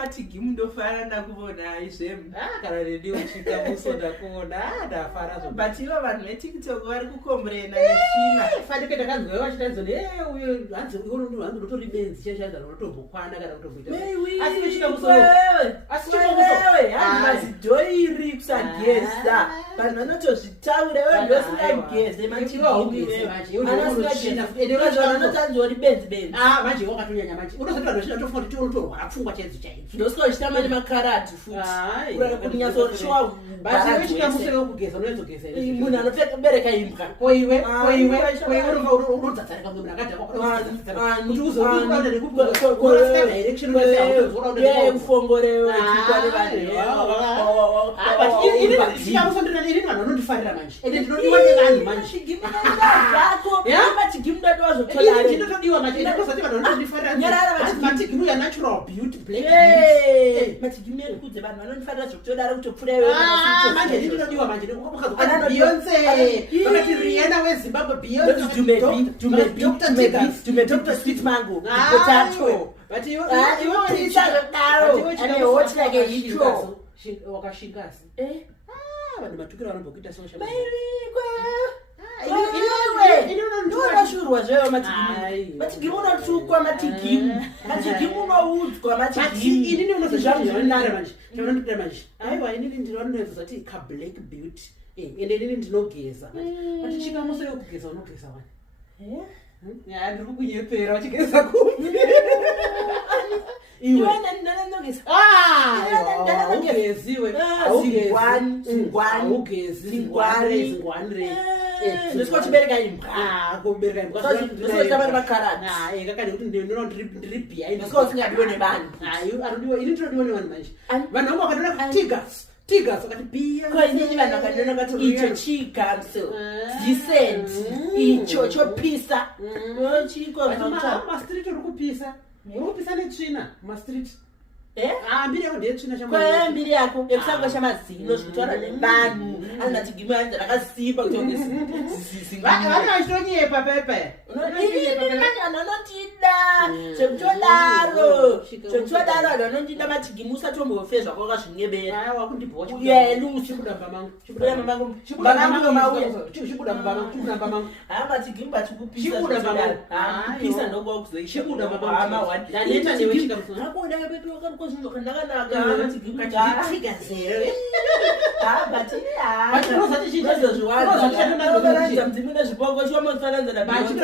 Matigimu ndofara ndakuvona izvemu. Kana redio Chikamuso ndakona ndafara zvo. But ivo vanhu veTikTok vari kukombrena netsvina. Fanike ndakanzwa vachitaridza uyo hanzi unotori benzi chashaidza unotombokwana kana kutomboita. Asi veChikamuso asi wewe hazidhoiri kusageza. Vanhu vanotozvitaura wewe ndosingageze Matigimu vanotanzwa uri benzi. Manje wakatonyanya manje. Unozoti vanhu vachitofunga kuti unotorwara pfungwa chaidzo chaidzo. Ndosika uchitamba nemakarati futi. Kurara kunyatsotshowa basi weChikamuso wekugeza unoedzogeza ere. Munhu anobereka imbwa. Koiwe unodzadzarika kumwe munhu akadhakwa kuti uzoenda nekukurasa direction ufongorewe chikwane vanhu. Chikamuso ndinani vanhu vanondifarira manje. Ende ndinodiwa nevanhu manje. Matigimu ndati wazotolare. Ndinotodiwa manje. Ndinozoti vanhu vanondifarira. Matigimu ya natural beauty black beauty. Matigimu ekudze vanhu vanondifarira zvokutodara kutopfura iwe. Manje ndinodiwa manje. Ndikukabukadza Beyonce. Vakati Rihanna weZimbabwe Beyonce. Dr. Sweet Mango. Potato. But you pizza daro. Ane hot like hitro. Wakashingasi. Vanhu matukira vanombokuita social. Ndinoshurwa zveyo Matigimu unotukwa Matigimu unoudzwa Matigimu. Inini unozozvamunare manje. Chavanoita manje. Aiwa inini ndinonoedza kuti ka black beauty. Ende inini ndinogeza. But Chikamuso yokugeza unogeza wani. Ndiri kukunyepera wachigeza kumbi. Iwe ndinogeza. Augeziwe. Zingwanire. Ndosiko chibereka imbwa. Kubereka imbwa. Ndosiko chibereka makarati. Kakadi kuti ndiri behind. Ndosiko singadiwe nevanhu. Anodiwa ini tinodiwa nevanhu manje. Vanhu vangu vakadona Tigers wakati pia. Kwa nini vanhu vakadona kuti icho Chikamuso. Decent. Icho chopisa. Chiko ma street uri kupisa. Urikupisa netsvina ma street. Mbiri yako ndeyetsvina chama. Kwa mbiri yako yekusanga chamazino zvikutora nevanhu. Matigimu anzi rakasimba kuti vana vachitonyepa pepe. Vanhu vanotida. Zvekutodaro vanhu vanotida Matigimu usatombofezva zvako wakazvinyebera. Wakundibhuwa chikudamba mangu. Matigimu batikupisa. Kupisa ndokuwa kuzoisha. Hama wadi. Ndaneta newe Chikamuso. Hakuona pepe wakarukwa ndakanaka. Matigimu katika zero. Mdzimu nezvipongo chiwamo kufananza na Beyonce.